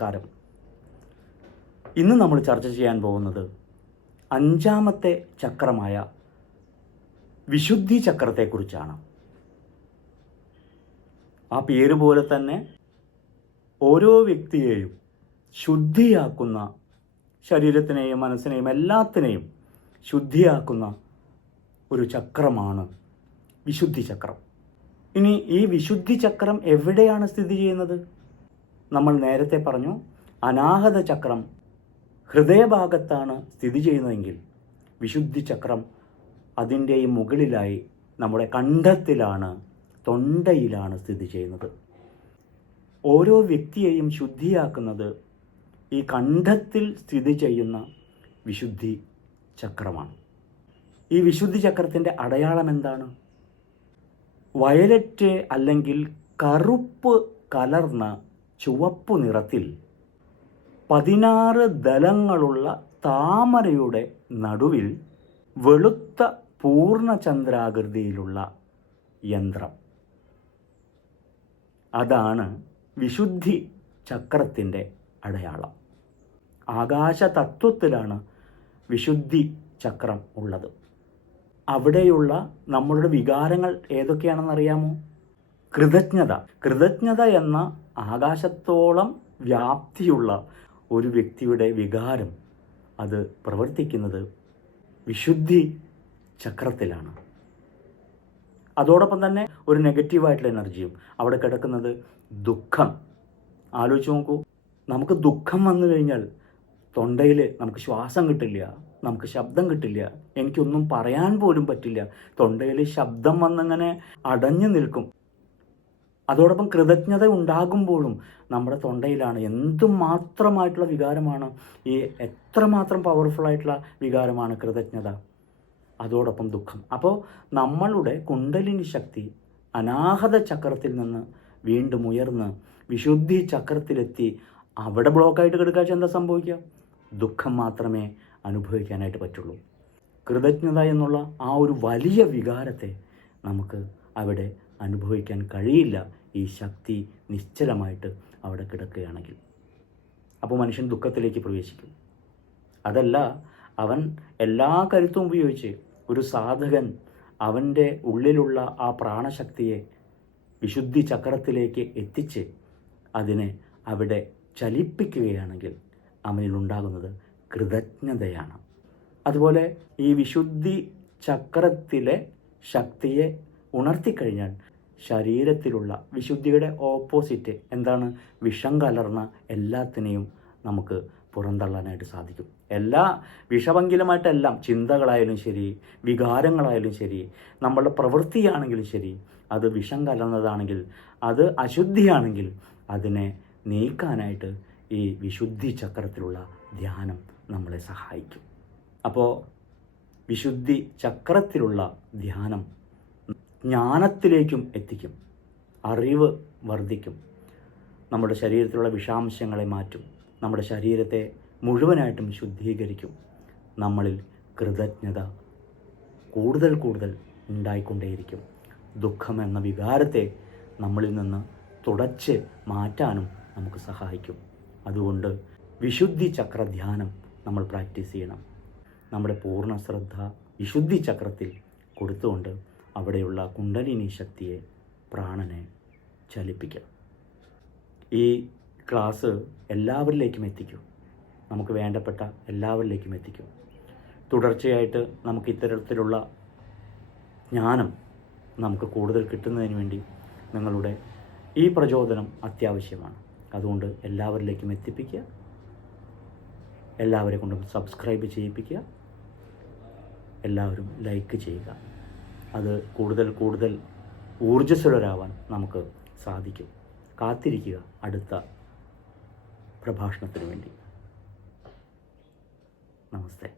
നമസ്കാരം. ഇന്ന് നമ്മൾ ചർച്ച ചെയ്യാൻ പോകുന്നത് അഞ്ചാമത്തെ ചക്രമായ വിശുദ്ധി ചക്രത്തെക്കുറിച്ചാണ്. ആ പേര് പോലെ തന്നെ ഓരോ വ്യക്തിയെയും ശുദ്ധിയാക്കുന്ന, ശരീരത്തിനെയും മനസ്സിനെയും എല്ലാത്തിനെയും ശുദ്ധിയാക്കുന്ന ഒരു ചക്രമാണ് വിശുദ്ധി ചക്രം. ഇനി ഈ വിശുദ്ധി ചക്രം എവിടെയാണ് സ്ഥിതി ചെയ്യുന്നത്? നമ്മൾ നേരത്തെ പറഞ്ഞു, അനാഹത ചക്രം ഹൃദയഭാഗത്താണ് സ്ഥിതി ചെയ്യുന്നതെങ്കിൽ വിശുദ്ധി ചക്രം അതിൻ്റെ മുകളിലായി നമ്മുടെ കണ്ഠത്തിലാണ്, തൊണ്ടയിലാണ് സ്ഥിതി ചെയ്യുന്നത്. ഓരോ വ്യക്തിയെയും ശുദ്ധിയാക്കുന്നത് ഈ കണ്ഠത്തിൽ സ്ഥിതി ചെയ്യുന്ന വിശുദ്ധി ചക്രമാണ്. ഈ വിശുദ്ധി ചക്രത്തിൻ്റെ അടയാളം എന്താണ്? വയലറ്റ് അല്ലെങ്കിൽ കറുപ്പ് കലർന്ന ചുവപ്പു നിറത്തിൽ 16 ദലങ്ങളുള്ള താമരയുടെ നടുവിൽ വെളുത്ത പൂർണ്ണചന്ദ്രാകൃതിയിലുള്ള യന്ത്രം. അതാണ് വിശുദ്ധി ചക്രത്തിൻ്റെ അടയാളം. ആകാശതത്വത്തിലാണ് വിശുദ്ധി ചക്രം ഉള്ളത്. അവിടെയുള്ള നമ്മളുടെ വികാരങ്ങൾ ഏതൊക്കെയാണെന്നറിയാമോ? കൃതജ്ഞത എന്ന ആകാശത്തോളം വ്യാപ്തിയുള്ള ഒരു വ്യക്തിയുടെ വികാരം അത് പ്രവർത്തിക്കുന്നത് വിശുദ്ധി ചക്രത്തിലാണ്. അതോടൊപ്പം തന്നെ ഒരു നെഗറ്റീവായിട്ടുള്ള എനർജിയും അവിടെ കിടക്കുന്നത് ദുഃഖം. ആലോചിച്ച് നോക്കൂ, നമുക്ക് ദുഃഖം വന്നു കഴിഞ്ഞാൽ തൊണ്ടയിൽ നമുക്ക് ശ്വാസം കിട്ടില്ല, നമുക്ക് ശബ്ദം കിട്ടില്ല, എനിക്കൊന്നും പറയാൻ പോലും പറ്റില്ല, തൊണ്ടയിൽ ശബ്ദം വന്നിങ്ങനെ അടഞ്ഞു നിൽക്കും. അതോടൊപ്പം കൃതജ്ഞത ഉണ്ടാകുമ്പോഴും നമ്മുടെ തൊണ്ടയിലാണ്. എന്തുമാത്രമായിട്ടുള്ള വികാരമാണ് ഈ, എത്രമാത്രം പവർഫുള്ളായിട്ടുള്ള വികാരമാണ് കൃതജ്ഞത. അതോടൊപ്പം ദുഃഖം. അപ്പോൾ നമ്മളുടെ കുണ്ടലിനി ശക്തി അനാഹത ചക്രത്തിൽ നിന്ന് വീണ്ടും ഉയർന്ന് വിശുദ്ധി ചക്രത്തിലെത്തി അവിടെ ബ്ലോക്കായിട്ട് കിടക്കാച്ച എന്താ സംഭവിക്കുക? ദുഃഖം മാത്രമേ അനുഭവിക്കാനായിട്ട് പറ്റുള്ളൂ. കൃതജ്ഞത എന്നുള്ള ആ ഒരു വലിയ വികാരത്തെ നമുക്ക് അവിടെ അനുഭവിക്കാൻ കഴിയില്ല, ഈ ശക്തി നിശ്ചലമായിട്ട് അവിടെ കിടക്കുകയാണെങ്കിൽ. അപ്പോൾ മനുഷ്യൻ ദുഃഖത്തിലേക്ക് പ്രവേശിക്കും. അതല്ല, അവൻ എല്ലാ കരുത്തും ഉപയോഗിച്ച് ഒരു സാധകൻ അവൻ്റെ ഉള്ളിലുള്ള ആ പ്രാണശക്തിയെ വിശുദ്ധി ചക്രത്തിലേക്ക് എത്തിച്ച് അതിനെ അവിടെ ചലിപ്പിക്കുകയാണെങ്കിൽ അവനിലുണ്ടാകുന്നത് കൃതജ്ഞതയാണ്. അതുപോലെ ഈ വിശുദ്ധി ചക്രത്തിലെ ശക്തിയെ ഉണർത്തിക്കഴിഞ്ഞാൽ ശരീരത്തിലുള്ള വിശുദ്ധിയുടെ ഓപ്പോസിറ്റ് എന്താണ്? വിഷം കലർന്ന എല്ലാത്തിനെയും നമുക്ക് പുറന്തള്ളാനായിട്ട് സാധിക്കും. എല്ലാ വിഷഭംഗിലമായിട്ടെല്ലാം, ചിന്തകളായാലും ശരി, വികാരങ്ങളായാലും ശരി, നമ്മളുടെ പ്രവൃത്തിയാണെങ്കിലും ശരി, അത് വിഷം കലർന്നതാണെങ്കിൽ, അത് അശുദ്ധിയാണെങ്കിൽ അതിനെ നീക്കാനായിട്ട് ഈ വിശുദ്ധി ചക്രത്തിലുള്ള ധ്യാനം നമ്മളെ സഹായിക്കും. അപ്പോൾ വിശുദ്ധി ചക്രത്തിലുള്ള ധ്യാനം ജ്ഞാനത്തിലേക്കും എത്തിക്കും, അറിവ് വർദ്ധിക്കും, നമ്മുടെ ശരീരത്തിലുള്ള വിഷാംശങ്ങളെ മാറ്റും, നമ്മുടെ ശരീരത്തെ മുഴുവനായിട്ടും ശുദ്ധീകരിക്കും. നമ്മളിൽ കൃതജ്ഞത കൂടുതൽ ഉണ്ടായിക്കൊണ്ടേയിരിക്കും. ദുഃഖം എന്ന വികാരത്തെ നമ്മളിൽ നിന്ന് തുടച്ച് മാറ്റാനും നമുക്ക് സഹായിക്കും. അതുകൊണ്ട് വിശുദ്ധി ചക്ര ധ്യാനം നമ്മൾ പ്രാക്ടീസ് ചെയ്യണം. നമ്മുടെ പൂർണ്ണ ശ്രദ്ധ വിശുദ്ധി ചക്രത്തിൽ കൊടുത്തുകൊണ്ട് അവിടെയുള്ള കുണ്ടലിനി ശക്തിയെ, പ്രാണനെ ചലിപ്പിക്കാം. ഈ ക്ലാസ് എല്ലാവരിലേക്കും എത്തിക്കും, നമുക്ക് വേണ്ടപ്പെട്ട എല്ലാവരിലേക്കും എത്തിക്കും. തുടർച്ചയായിട്ട് നമുക്ക് ഇത്തരത്തിലുള്ള ജ്ഞാനം നമുക്ക് കൂടുതൽ കിട്ടുന്നതിന് വേണ്ടി നിങ്ങളുടെ ഈ പ്രചോദനം അത്യാവശ്യമാണ്. അതുകൊണ്ട് എല്ലാവരിലേക്കും എത്തിപ്പിക്കുക, എല്ലാവരെ കൊണ്ടും സബ്സ്ക്രൈബ് ചെയ്യിപ്പിക്കുക, എല്ലാവരും ലൈക്ക് ചെയ്യുക. അത് കൂടുതൽ ഊർജ്ജസ്വലരാവാൻ നമുക്ക് സാധിക്കും. കാത്തിരിക്കുക അടുത്ത പ്രഭാഷണത്തിന് വേണ്ടി. നമസ്തേ.